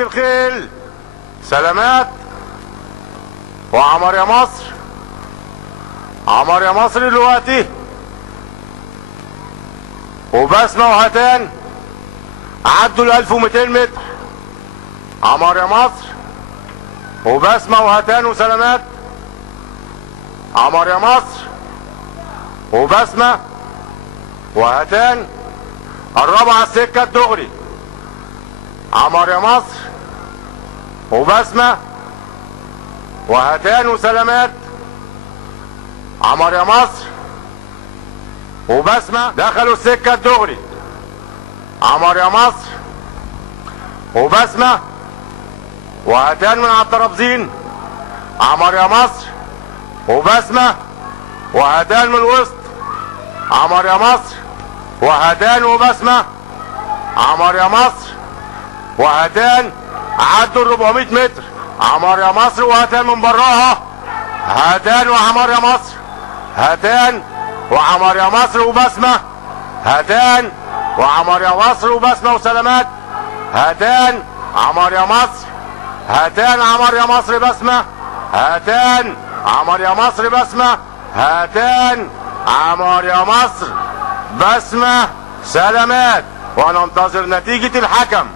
الخيل سلامات. وعمر يا مصر، عمر يا مصر دلوقتي. وبسمة وهتان عدوا ال 1200 متر. عمر يا مصر وبسمة وهتان وسلامات. عمر يا مصر وبسمة وهتان قربوا على السكة الدغري. عمر يا مصر وبسمة وهتان وسلامات. عمر يا مصر وبسمة دخلوا السكة الدغري. عمر يا مصر وبسمة وهتان من على الترابزين. عمر يا مصر وبسمة وهتان من الوسط. عمر يا مصر وهتان وبسمة. عمر يا مصر وهتان عدوا ال 400 متر. عمر يا مصر وهتان من براها. هتان وعمر يا مصر. هتان وعمر يا مصر وبسمة. هتان وعمر يا مصر وبسمة وسلامات. هتان عمر يا مصر. هتان عمر يا مصر بسمة. هتان عمر يا مصر بسمة. هتان عمر يا مصر بسمة سلامات. وننتظر نتيجة الحكم.